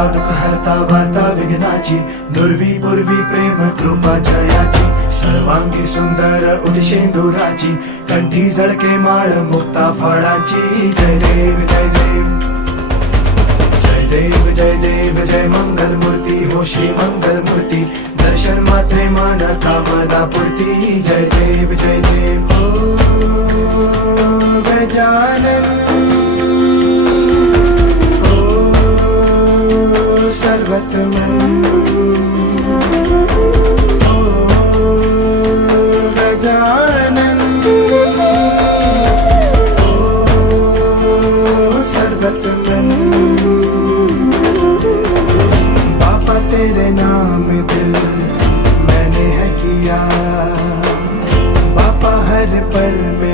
हरता दुःख हरता वार्ता विघ्नाची, दुर्वी पूर्वी प्रेम कृपा जयाची, सर्वांगी सुंदर उदिशेंदुराची, कंठी झळके माळ मुक्ता फळाची. जय देव जय देव जय देव जय देव जय मंगल मूर्ती हो श्री मंगल मूर्ती, दर्शन मात्रे मन कामना पूर्ती. जय देव जय देव हो गजानन हो सर्वतमन हो गजानन हो सर्वतमन. बाबा तेरे नाम दिल मैंने है किया, बाबा हर पल में